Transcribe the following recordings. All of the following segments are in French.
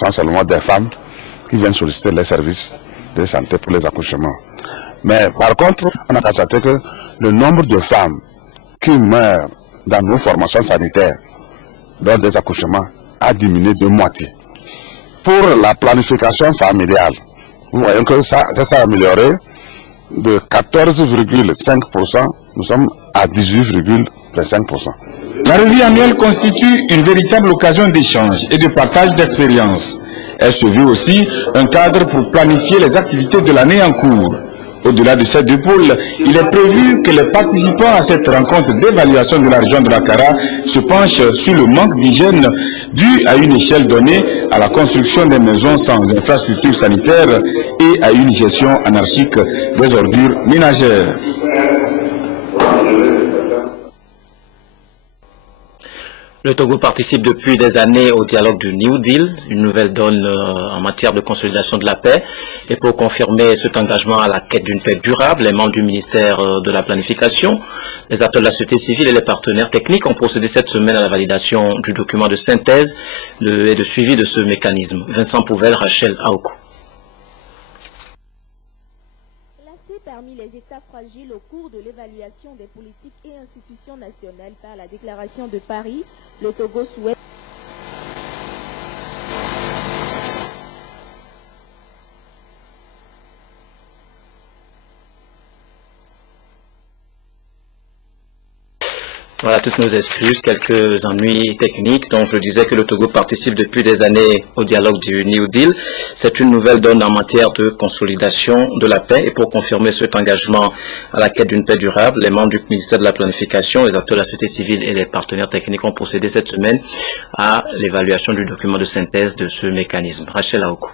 sont seulement des femmes qui viennent solliciter les services de santé pour les accouchements. Mais par contre, on a constaté que le nombre de femmes qui meurent dans nos formations sanitaires lors des accouchements a diminué de moitié. Pour la planification familiale, vous voyez que ça s'est amélioré de 14,5%, nous sommes à 18,25%. La revue annuelle constitue une véritable occasion d'échange et de partage d'expériences. Elle se veut aussi un cadre pour planifier les activités de l'année en cours. Au-delà de ces deux pôles, il est prévu que les participants à cette rencontre d'évaluation de la région de la Kara se penchent sur le manque d'hygiène dû à une échelle donnée à la construction des maisons sans infrastructures sanitaires et à une gestion anarchique des ordures ménagères. Le Togo participe depuis des années au dialogue du New Deal, une nouvelle donne en matière de consolidation de la paix. Et pour confirmer cet engagement à la quête d'une paix durable, les membres du ministère de la Planification, les acteurs de la société civile et les partenaires techniques ont procédé cette semaine à la validation du document de synthèse et de suivi de ce mécanisme. Vincent Pouvel, Rachel Aokou. Parmi les États fragiles au cours de l'évaluation des politiques et institutions nationales par la Déclaration de Paris, le Togo souhaite... Voilà toutes nos excuses, quelques ennuis techniques. Donc je disais que le Togo participe depuis des années au dialogue du New Deal. C'est une nouvelle donne en matière de consolidation de la paix. Et pour confirmer cet engagement à la quête d'une paix durable, les membres du ministère de la Planification, les acteurs de la société civile et les partenaires techniques ont procédé cette semaine à l'évaluation du document de synthèse de ce mécanisme. Rachel Aokou.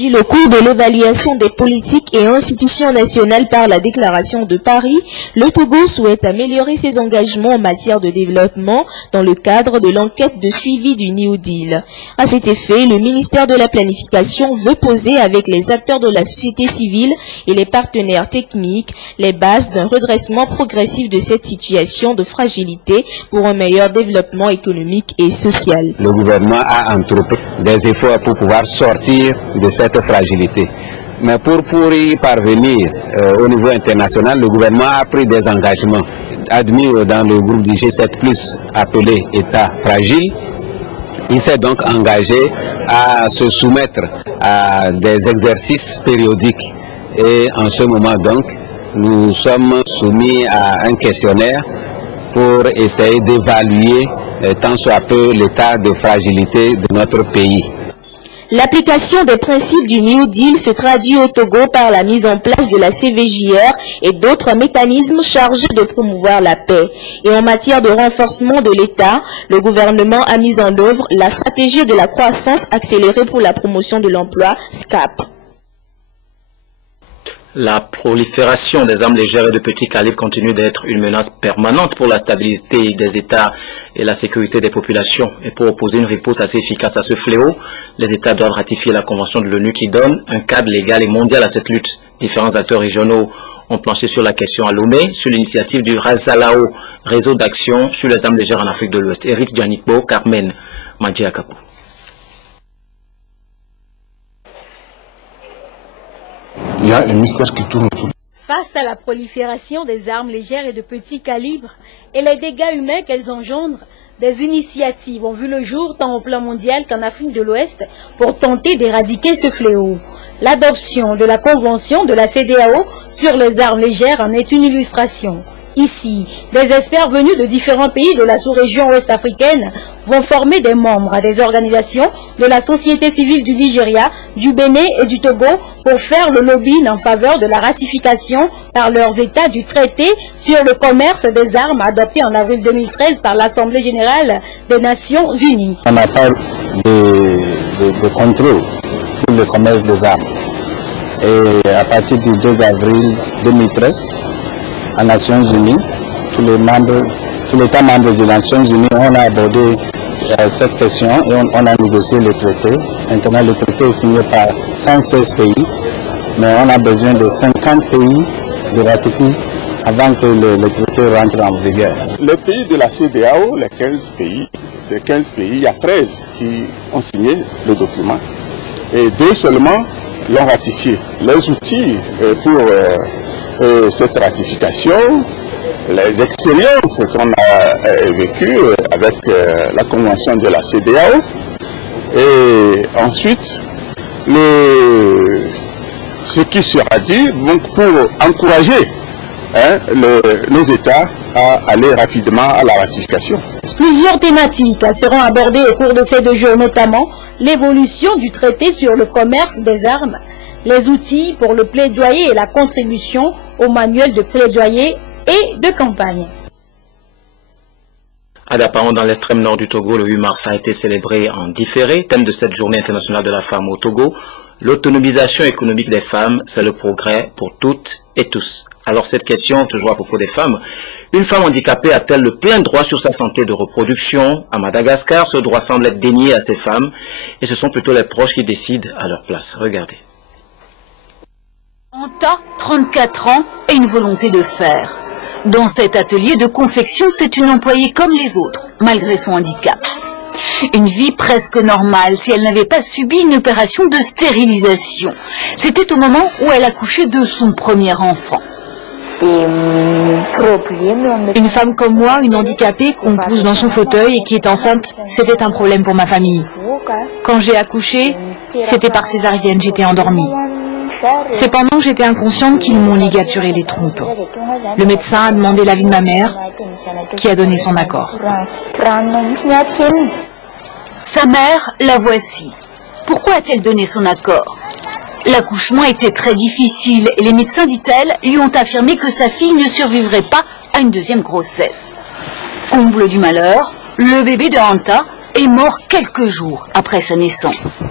Au cours de l'évaluation des politiques et institutions nationales par la Déclaration de Paris, le Togo souhaite améliorer ses engagements en matière de développement dans le cadre de l'enquête de suivi du New Deal. À cet effet, le ministère de la Planification veut poser avec les acteurs de la société civile et les partenaires techniques les bases d'un redressement progressif de cette situation de fragilité pour un meilleur développement économique et social. Le gouvernement a entrepris des efforts pour pouvoir sortir de cette fragilité. Mais pour y parvenir au niveau international, le gouvernement a pris des engagements admis dans le groupe du G7+, appelé État fragile. Il s'est donc engagé à se soumettre à des exercices périodiques. Et en ce moment donc, nous sommes soumis à un questionnaire pour essayer d'évaluer tant soit peu l'état de fragilité de notre pays. L'application des principes du New Deal se traduit au Togo par la mise en place de la CVJR et d'autres mécanismes chargés de promouvoir la paix. Et en matière de renforcement de l'État, le gouvernement a mis en œuvre la stratégie de la croissance accélérée pour la promotion de l'emploi, SCAP. La prolifération des armes légères et de petit calibre continue d'être une menace permanente pour la stabilité des États et la sécurité des populations. Et pour opposer une réponse assez efficace à ce fléau, les États doivent ratifier la Convention de l'ONU qui donne un cadre légal et mondial à cette lutte. Différents acteurs régionaux ont planché sur la question à Lomé, sur l'initiative du Razalao, réseau d'action sur les armes légères en Afrique de l'Ouest. Eric Djanikbo, Carmen Madjiakapo. Il y a un mystère qui tourne autour. Face à la prolifération des armes légères et de petit calibre et les dégâts humains qu'elles engendrent, des initiatives ont vu le jour tant au plan mondial qu'en Afrique de l'Ouest pour tenter d'éradiquer ce fléau. L'adoption de la convention de la CEDEAO sur les armes légères en est une illustration. Ici, des experts venus de différents pays de la sous-région ouest-africaine vont former des membres à des organisations de la société civile du Nigeria, du Bénin et du Togo pour faire le lobbying en faveur de la ratification par leurs États du traité sur le commerce des armes adopté en avril 2013 par l'Assemblée générale des Nations unies. On n'a pas de contrôle pour le commerce des armes. Et à partir du 2 avril 2013, aux Nations Unies, tous les États membres des Nations Unies, on a abordé cette question et on a négocié le traité. Maintenant, le traité est signé par 116 pays, mais on a besoin de 50 pays de ratifier avant que le traité rentre en vigueur. Les pays de la CEDEAO, les 15 pays, des 15 pays, il y a 13 qui ont signé le document et 2 seulement l'ont ratifié. Les outils pour cette ratification, les expériences qu'on a vécues avec la convention de la CEDEAO et ensuite ce qui sera dit donc, pour encourager nos États à aller rapidement à la ratification. Plusieurs thématiques seront abordées au cours de ces 2 jours, notamment l'évolution du traité sur le commerce des armes, les outils pour le plaidoyer et la contribution au manuel de plaidoyer et de campagne. À Dapaon, dans l'extrême nord du Togo, le 8 mars a été célébré en différé. Thème de cette journée internationale de la femme au Togo, l'autonomisation économique des femmes, c'est le progrès pour toutes et tous. Alors cette question, toujours à propos des femmes, une femme handicapée a-t-elle le plein droit sur sa santé de reproduction? À Madagascar, ce droit semble être dénié à ces femmes et ce sont plutôt les proches qui décident à leur place. Regardez. Anta, 34 ans, et une volonté de faire. Dans cet atelier de confection, c'est une employée comme les autres, malgré son handicap. Une vie presque normale si elle n'avait pas subi une opération de stérilisation. C'était au moment où elle accouchait de son premier enfant. Une femme comme moi, une handicapée qu'on pousse dans son fauteuil et qui est enceinte, c'était un problème pour ma famille. Quand j'ai accouché, c'était par césarienne, j'étais endormie. C'est pendant que j'étais inconsciente qu'ils m'ont ligaturé les trompes. Le médecin a demandé l'avis de ma mère, qui a donné son accord. Sa mère, la voici. Pourquoi a-t-elle donné son accord? L'accouchement était très difficile et les médecins, dit-elle, lui ont affirmé que sa fille ne survivrait pas à une 2e grossesse. Comble du malheur, le bébé de Anta est mort quelques jours après sa naissance.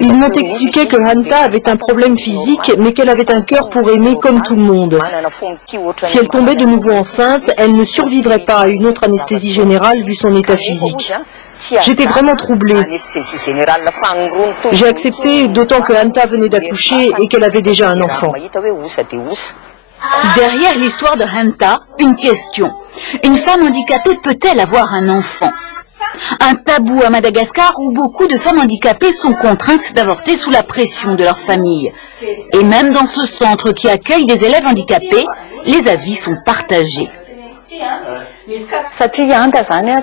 Ils m'ont expliqué que Anta avait un problème physique, mais qu'elle avait un cœur pour aimer comme tout le monde. Si elle tombait de nouveau enceinte, elle ne survivrait pas à une autre anesthésie générale vu son état physique. J'étais vraiment troublée. J'ai accepté, d'autant que Anta venait d'accoucher et qu'elle avait déjà un enfant. Derrière l'histoire de Anta, une question. Une femme handicapée peut-elle avoir un enfant? Un tabou à Madagascar où beaucoup de femmes handicapées sont contraintes d'avorter sous la pression de leur famille. Et même dans ce centre qui accueille des élèves handicapés, les avis sont partagés.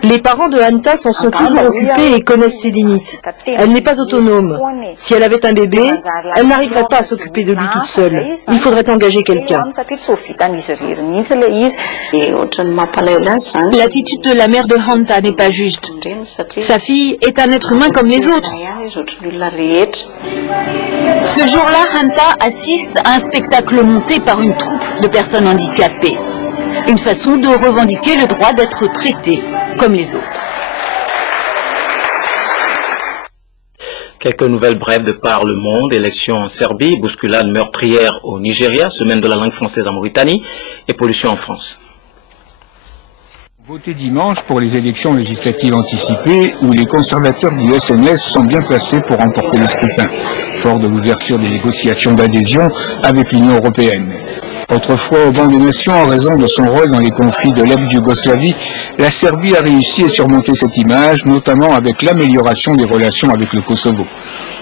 Les parents de Anta s'en sont toujours occupés et connaissent ses limites. Elle n'est pas autonome. Si elle avait un bébé, elle n'arriverait pas à s'occuper de lui toute seule. Il faudrait engager quelqu'un. L'attitude de la mère de Anta n'est pas juste. Sa fille est un être humain comme les autres. Ce jour-là, Anta assiste à un spectacle monté par une troupe de personnes handicapées. Une façon de revendiquer le droit d'être traité comme les autres. Quelques nouvelles brèves de par le monde. Élections en Serbie, bousculade meurtrière au Nigeria, semaine de la langue française en Mauritanie et pollution en France. Voté dimanche pour les élections législatives anticipées où les conservateurs du SNS sont bien placés pour remporter le scrutin, fort de l'ouverture des négociations d'adhésion avec l'Union européenne. Autrefois au banc des nations, en raison de son rôle dans les conflits de l'ex-Yougoslavie, la Serbie a réussi à surmonter cette image, notamment avec l'amélioration des relations avec le Kosovo.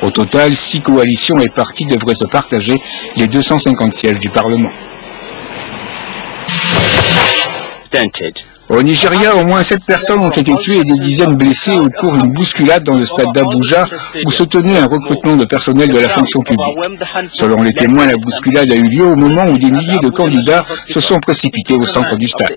Au total, 6 coalitions et partis devraient se partager les 250 sièges du Parlement. Au Nigeria, au moins 7 personnes ont été tuées et des dizaines blessées au cours d'une bousculade dans le stade d'Abuja où se tenait un recrutement de personnel de la fonction publique. Selon les témoins, la bousculade a eu lieu au moment où des milliers de candidats se sont précipités au centre du stade.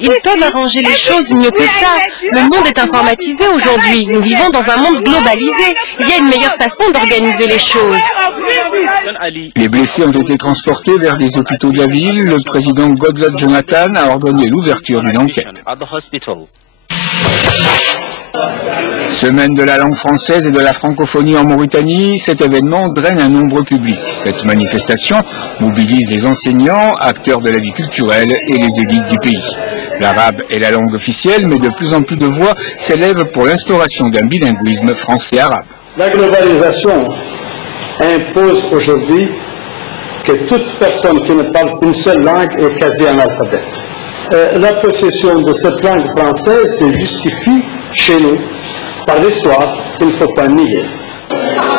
Ils peuvent arranger les choses mieux que ça. Le monde est informatisé aujourd'hui. Nous vivons dans un monde globalisé. Il y a une meilleure façon d'organiser les choses. Les blessés ont été transportés vers des hôpitaux de la ville. Le président Goodluck Jonathan a ordonné l'ouverture d'une enquête. Semaine de la langue française et de la francophonie en Mauritanie, cet événement draine un nombre public. Cette manifestation mobilise les enseignants, acteurs de la vie culturelle et les élites du pays. L'arabe est la langue officielle, mais de plus en plus de voix s'élèvent pour l'instauration d'un bilinguisme français-arabe. La globalisation impose aujourd'hui que toute personne qui ne parle qu'une seule langue est quasi analphabète. la possession de cette langue française se justifie chez nous par l'histoire qu'il ne faut pas nier.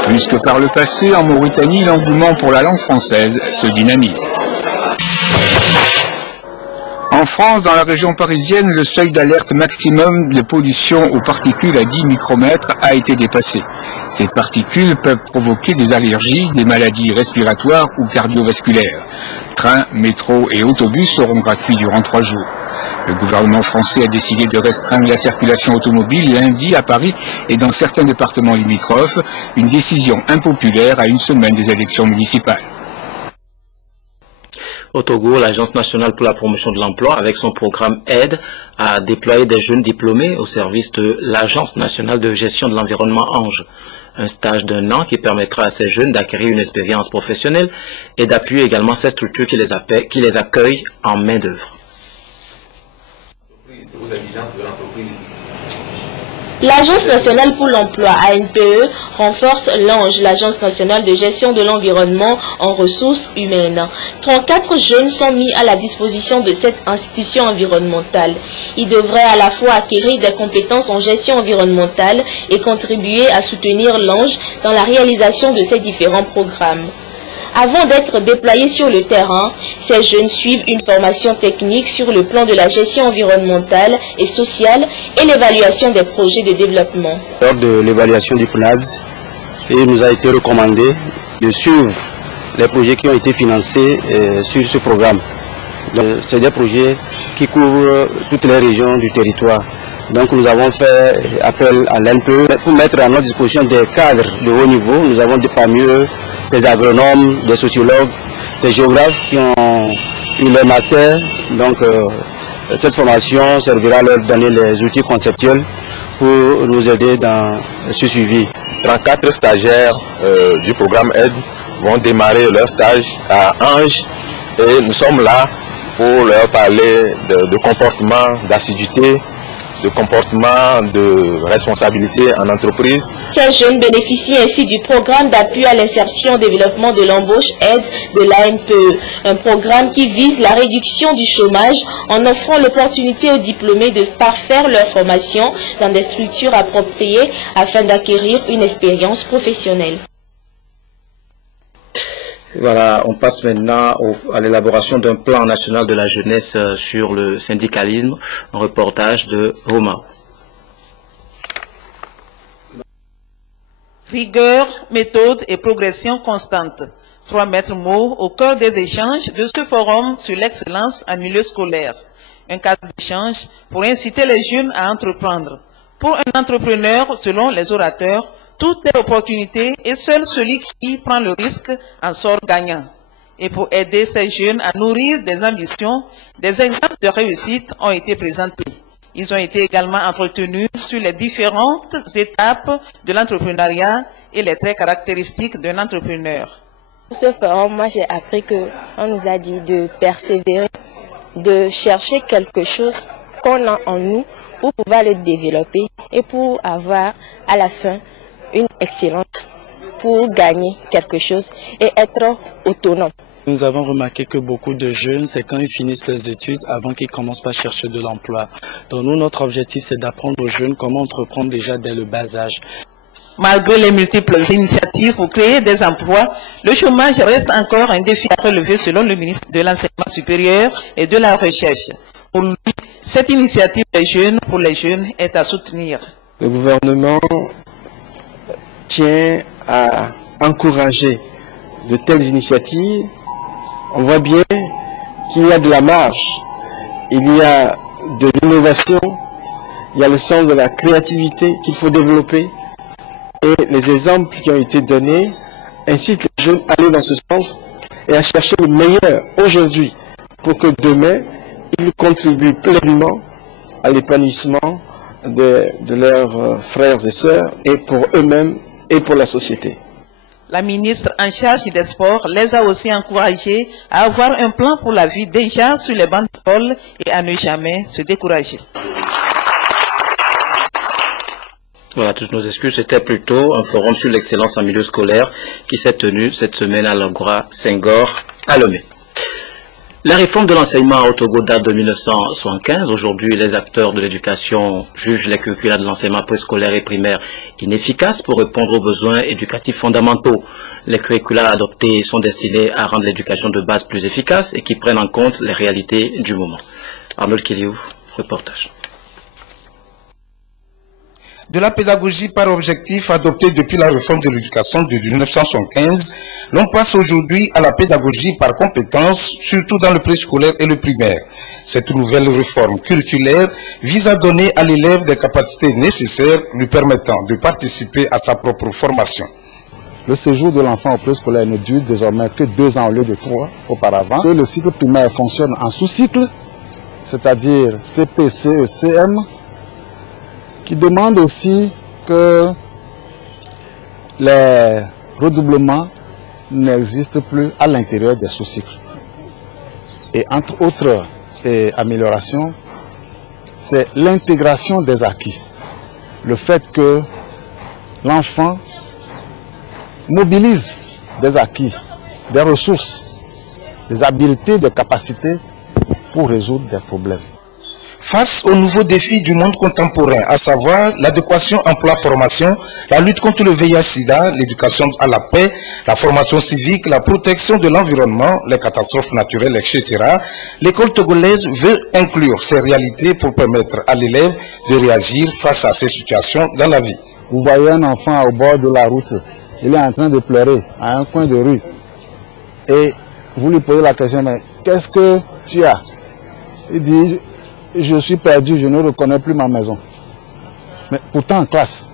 Puisque par le passé, en Mauritanie, l'engouement pour la langue française se dynamise. En France, dans la région parisienne, le seuil d'alerte maximum de pollution aux particules à 10 micromètres a été dépassé. Ces particules peuvent provoquer des allergies, des maladies respiratoires ou cardiovasculaires. Trains, métros et autobus seront gratuits durant 3 jours. Le gouvernement français a décidé de restreindre la circulation automobile lundi à Paris et dans certains départements limitrophes, une décision impopulaire à une semaine des élections municipales. Au Togo, l'Agence nationale pour la promotion de l'emploi, avec son programme AIDE, a déployé des jeunes diplômés au service de l'Agence nationale de gestion de l'environnement ANGE. Un stage d'1 an qui permettra à ces jeunes d'acquérir une expérience professionnelle et d'appuyer également ces structures qui les accueillent en main d'œuvre. L'Agence nationale pour l'emploi, ANPE, renforce l'ANGE, l'Agence nationale de gestion de l'environnement en ressources humaines. 34 jeunes sont mis à la disposition de cette institution environnementale. Ils devraient à la fois acquérir des compétences en gestion environnementale et contribuer à soutenir l'ANGE dans la réalisation de ces différents programmes. Avant d'être déployés sur le terrain, ces jeunes suivent une formation technique sur le plan de la gestion environnementale et sociale et l'évaluation des projets de développement. Lors de l'évaluation du PNAD, il nous a été recommandé de suivre les projets qui ont été financés sur ce programme. C'est des projets qui couvrent toutes les régions du territoire. Donc nous avons fait appel à l'ANPE pour mettre à notre disposition des cadres de haut niveau. Nous avons parmi eux des agronomes, des sociologues, des géographes qui ont eu leur master. Donc cette formation servira à leur donner les outils conceptuels pour nous aider dans ce suivi. 34 stagiaires du programme AIDE vont démarrer leur stage à Ange et nous sommes là pour leur parler de comportement, d'assiduité, de comportement, de responsabilité en entreprise. Ces jeunes bénéficient ainsi du programme d'appui à l'insertion et développement de l'embauche AIDE de l'ANPE, un programme qui vise la réduction du chômage en offrant l'opportunité aux diplômés de parfaire leur formation dans des structures appropriées afin d'acquérir une expérience professionnelle. Voilà, on passe maintenant à l'élaboration d'un plan national de la jeunesse sur le syndicalisme, un reportage de Romao. Rigueur, méthode et progression constante. 3 maîtres mots au cœur des échanges de ce forum sur l'excellence en milieu scolaire. Un cadre d'échange pour inciter les jeunes à entreprendre. Pour un entrepreneur, selon les orateurs, toute opportunité et seul celui qui prend le risque en sort gagnant. Et pour aider ces jeunes à nourrir des ambitions, des exemples de réussite ont été présentés. Ils ont été également entretenus sur les différentes étapes de l'entrepreneuriat et les traits caractéristiques d'un entrepreneur. Pour ce forum, moi j'ai appris qu'on nous a dit de persévérer, de chercher quelque chose qu'on a en nous pour pouvoir le développer et pour avoir à la fin une excellence pour gagner quelque chose et être autonome. Nous avons remarqué que beaucoup de jeunes, c'est quand ils finissent leurs études avant qu'ils commencent à chercher de l'emploi. Donc nous, notre objectif, c'est d'apprendre aux jeunes comment entreprendre déjà dès le bas âge. Malgré les multiples initiatives pour créer des emplois, le chômage reste encore un défi à relever selon le ministre de l'Enseignement supérieur et de la Recherche. Pour lui, cette initiative des jeunes pour les jeunes est à soutenir. Le gouvernement tient à encourager de telles initiatives. On voit bien qu'il y a de la marge, il y a de l'innovation, il y a le sens de la créativité qu'il faut développer. Et les exemples qui ont été donnés incitent les jeunes à aller dans ce sens et à chercher le meilleur aujourd'hui pour que demain, ils contribuent pleinement à l'épanouissement de leurs frères et sœurs et pour eux-mêmes et pour la société. La ministre en charge des sports les a aussi encouragés à avoir un plan pour la vie déjà sur les bancs d'école et à ne jamais se décourager. Voilà, toutes nos excuses. C'était plutôt un forum sur l'excellence en milieu scolaire qui s'est tenu cette semaine à l'Agora Senghor à Lomé. La réforme de l'enseignement au Togo date de 1975. Aujourd'hui, les acteurs de l'éducation jugent les curricula de l'enseignement préscolaire et primaire inefficaces pour répondre aux besoins éducatifs fondamentaux. Les curricula adoptés sont destinés à rendre l'éducation de base plus efficace et qui prennent en compte les réalités du moment. Arnold Kiliou, reportage. De la pédagogie par objectif adoptée depuis la réforme de l'éducation de 1975, l'on passe aujourd'hui à la pédagogie par compétence, surtout dans le préscolaire et le primaire. Cette nouvelle réforme curriculaire vise à donner à l'élève des capacités nécessaires lui permettant de participer à sa propre formation. Le séjour de l'enfant au préscolaire ne dure désormais que 2 ans au lieu de 3 auparavant. Le cycle primaire fonctionne en sous-cycle, c'est-à-dire CP, CE, CM, qui demande aussi que les redoublements n'existent plus à l'intérieur des sous-cycles. Et entre autres améliorations, c'est l'intégration des acquis. Le fait que l'enfant mobilise des acquis, des ressources, des habiletés, des capacités pour résoudre des problèmes. Face aux nouveaux défis du monde contemporain, à savoir l'adéquation emploi-formation, la lutte contre le VIH-Sida, l'éducation à la paix, la formation civique, la protection de l'environnement, les catastrophes naturelles, etc., l'école togolaise veut inclure ces réalités pour permettre à l'élève de réagir face à ces situations dans la vie. Vous voyez un enfant au bord de la route, il est en train de pleurer à un coin de rue, et vous lui posez la question, mais qu'est-ce que tu as? Il dit, je suis perdu, je ne reconnais plus ma maison. Mais pourtant en classe,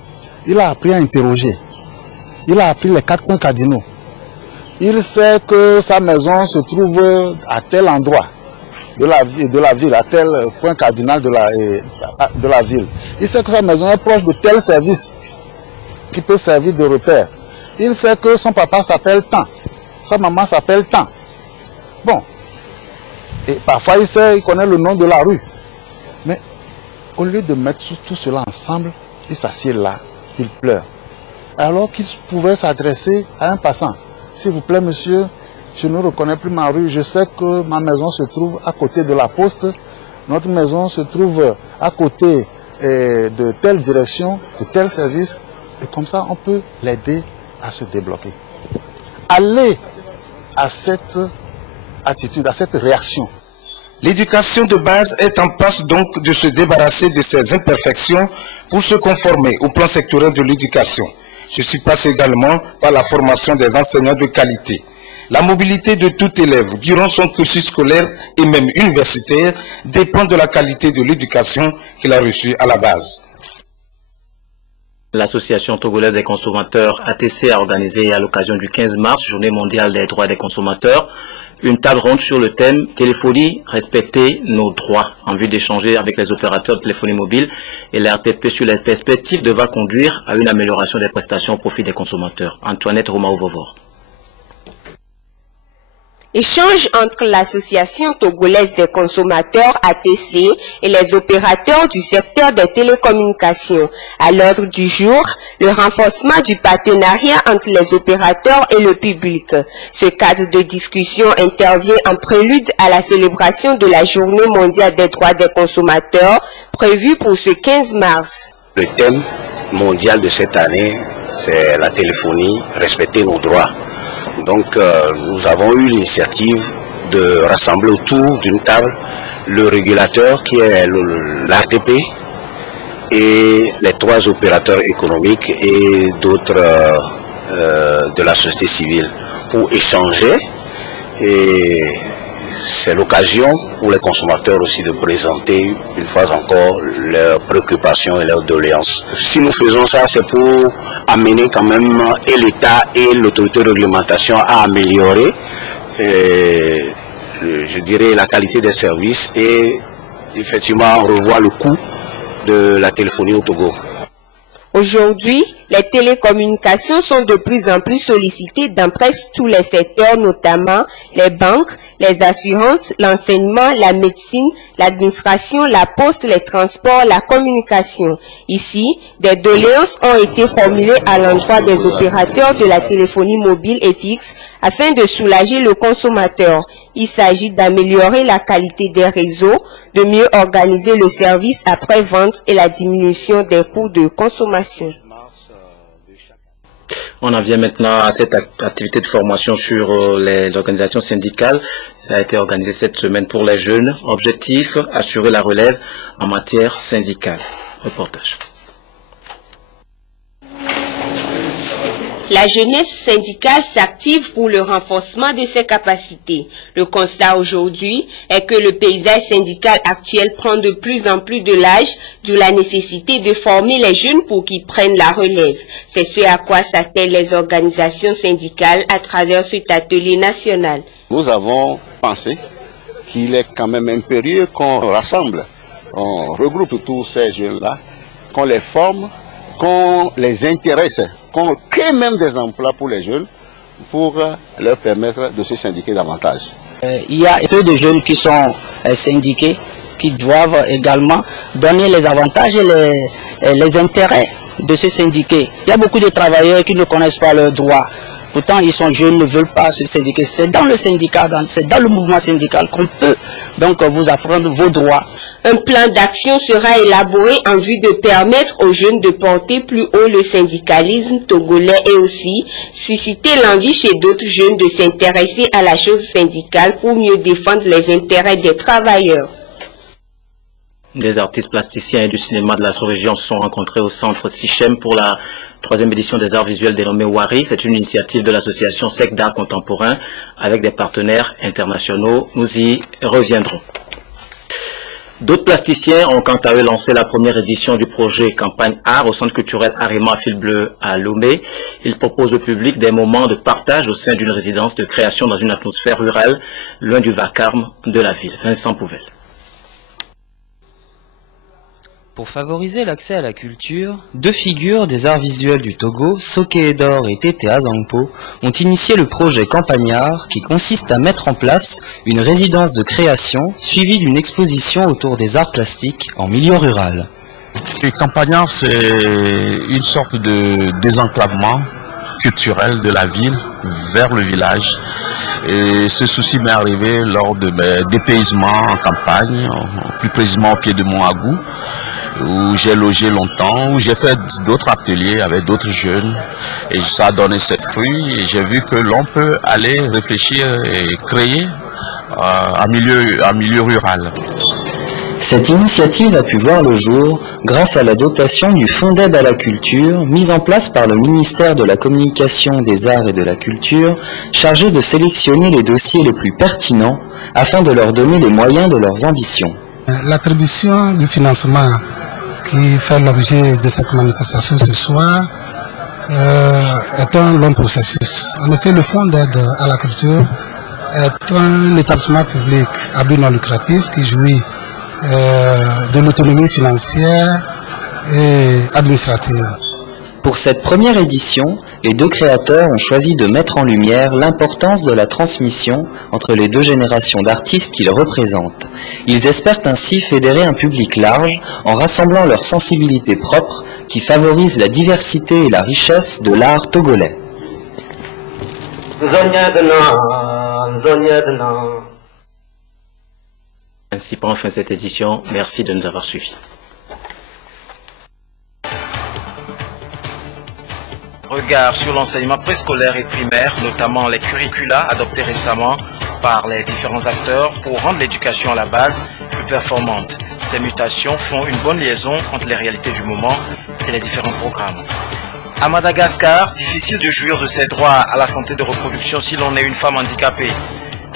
il a appris à interroger. Il a appris les 4 points cardinaux. Il sait que sa maison se trouve à tel endroit de la ville, à tel point cardinal de la ville. Il sait que sa maison est proche de tel service qui peut servir de repère. Il sait que son papa s'appelle tant, sa maman s'appelle tant. Bon. Et parfois il connaît le nom de la rue. Mais au lieu de mettre tout cela ensemble, il s'assied là, il pleure. Alors qu'il pouvait s'adresser à un passant. S'il vous plaît, monsieur, je ne reconnais plus ma rue. Je sais que ma maison se trouve à côté de la poste. Notre maison se trouve à côté de telle direction, de tel service. Et comme ça, on peut l'aider à se débloquer. Aller à cette attitude, à cette réaction. L'éducation de base est en passe donc de se débarrasser de ses imperfections pour se conformer au plan sectoriel de l'éducation. Ceci passe également par la formation des enseignants de qualité. La mobilité de tout élève durant son cursus scolaire et même universitaire dépend de la qualité de l'éducation qu'il a reçue à la base. L'Association togolaise des consommateurs ATC a organisé à l'occasion du 15 mars, Journée mondiale des droits des consommateurs, une table ronde sur le thème « Téléphonie, respecter nos droits » en vue d'échanger avec les opérateurs de téléphonie mobile et l'RTP sur les perspectives devant conduire à une amélioration des prestations au profit des consommateurs. Antoinette Romaou-Vovor. Échange entre l'Association togolaise des consommateurs ATC et les opérateurs du secteur des télécommunications. À l'ordre du jour, le renforcement du partenariat entre les opérateurs et le public. Ce cadre de discussion intervient en prélude à la célébration de la Journée mondiale des droits des consommateurs prévue pour ce 15 mars. Le thème mondial de cette année, c'est la téléphonie, respecter nos droits. Donc nous avons eu l'initiative de rassembler autour d'une table le régulateur qui est l'RTP et les 3 opérateurs économiques et d'autres de la société civile pour échanger. Et c'est l'occasion pour les consommateurs aussi de présenter une fois encore leurs préoccupations et leurs doléances. Si nous faisons ça, c'est pour amener quand même et l'État et l'autorité de réglementation à améliorer, je dirais, la qualité des services et effectivement revoir le coût de la téléphonie au Togo. Aujourd'hui, les télécommunications sont de plus en plus sollicitées dans presque tous les secteurs, notamment les banques, les assurances, l'enseignement, la médecine, l'administration, la poste, les transports, la communication. Ici, des doléances ont été formulées à l'endroit des opérateurs de la téléphonie mobile et fixe afin de soulager le consommateur. Il s'agit d'améliorer la qualité des réseaux, de mieux organiser le service après-vente et la diminution des coûts de consommation. On en vient maintenant à cette activité de formation sur les organisations syndicales. Ça a été organisé cette semaine pour les jeunes. Objectif, assurer la relève en matière syndicale. Reportage. La jeunesse syndicale s'active pour le renforcement de ses capacités. Le constat aujourd'hui est que le paysage syndical actuel prend de plus en plus de l'âge, d'où la nécessité de former les jeunes pour qu'ils prennent la relève. C'est ce à quoi s'attellent les organisations syndicales à travers cet atelier national. Nous avons pensé qu'il est quand même impérieux qu'on rassemble, on regroupe tous ces jeunes-là, qu'on les forme, qu'on les intéresse, qu'on crée même des emplois pour les jeunes pour leur permettre de se syndiquer davantage. Il y a peu de jeunes qui sont syndiqués, qui doivent également donner les avantages et les intérêts de se syndiquer. Il y a beaucoup de travailleurs qui ne connaissent pas leurs droits. Pourtant, ils sont jeunes, ne veulent pas se syndiquer. C'est dans le syndicat, c'est dans le mouvement syndical qu'on peut donc vous apprendre vos droits. Un plan d'action sera élaboré en vue de permettre aux jeunes de porter plus haut le syndicalisme togolais et aussi susciter l'envie chez d'autres jeunes de s'intéresser à la chose syndicale pour mieux défendre les intérêts des travailleurs. Des artistes plasticiens et du cinéma de la sous-région se sont rencontrés au centre Sichem pour la 3e édition des arts visuels dénommée Wari. C'est une initiative de l'association SEC d'art contemporain avec des partenaires internationaux. Nous y reviendrons. D'autres plasticiens ont quant à eux lancé la première édition du projet Campagne Art au centre culturel Arima Fil Bleu à Lomé. Ils proposent au public des moments de partage au sein d'une résidence de création dans une atmosphère rurale, loin du vacarme de la ville. Vincent Pouvel. Pour favoriser l'accès à la culture, 2 figures des arts visuels du Togo, Soke Edor et Tete Azangpo, ont initié le projet Campagnard qui consiste à mettre en place une résidence de création suivie d'une exposition autour des arts plastiques en milieu rural. Le Campagnard, c'est une sorte de désenclavement culturel de la ville vers le village. Et ce souci m'est arrivé lors de mes dépaysements en campagne, plus précisément au pied de Mont-Agou, où j'ai logé longtemps, où j'ai fait d'autres ateliers avec d'autres jeunes et ça a donné ses fruits et j'ai vu que l'on peut aller réfléchir et créer en milieu rural. Cette initiative a pu voir le jour grâce à la dotation du Fonds d'aide à la culture mise en place par le ministère de la Communication, des Arts et de la Culture, chargé de sélectionner les dossiers les plus pertinents afin de leur donner les moyens de leurs ambitions. L'attribution du financement qui fait l'objet de cette manifestation ce soir est un long processus. En effet, le Fonds d'aide à la culture est un établissement public à but non lucratif qui jouit de l'autonomie financière et administrative. Pour cette première édition, les 2 créateurs ont choisi de mettre en lumière l'importance de la transmission entre les 2 générations d'artistes qu'ils représentent. Ils espèrent ainsi fédérer un public large en rassemblant leurs sensibilités propres qui favorisent la diversité et la richesse de l'art togolais. Ainsi prend fin cette édition. Merci de nous avoir suivis. Regard sur l'enseignement préscolaire et primaire, notamment les curricula adoptés récemment par les différents acteurs pour rendre l'éducation à la base plus performante. Ces mutations font une bonne liaison entre les réalités du moment et les différents programmes. À Madagascar, difficile de jouir de ses droits à la santé de reproduction si l'on est une femme handicapée.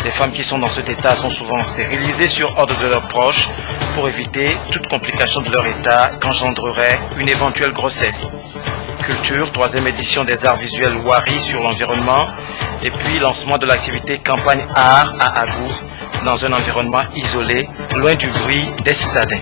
Les femmes qui sont dans cet état sont souvent stérilisées sur ordre de leurs proches pour éviter toute complication de leur état qu'engendrerait une éventuelle grossesse. Culture, 3e édition des arts visuels Wari sur l'environnement et puis lancement de l'activité Campagne Art à Agou dans un environnement isolé, loin du bruit des citadins.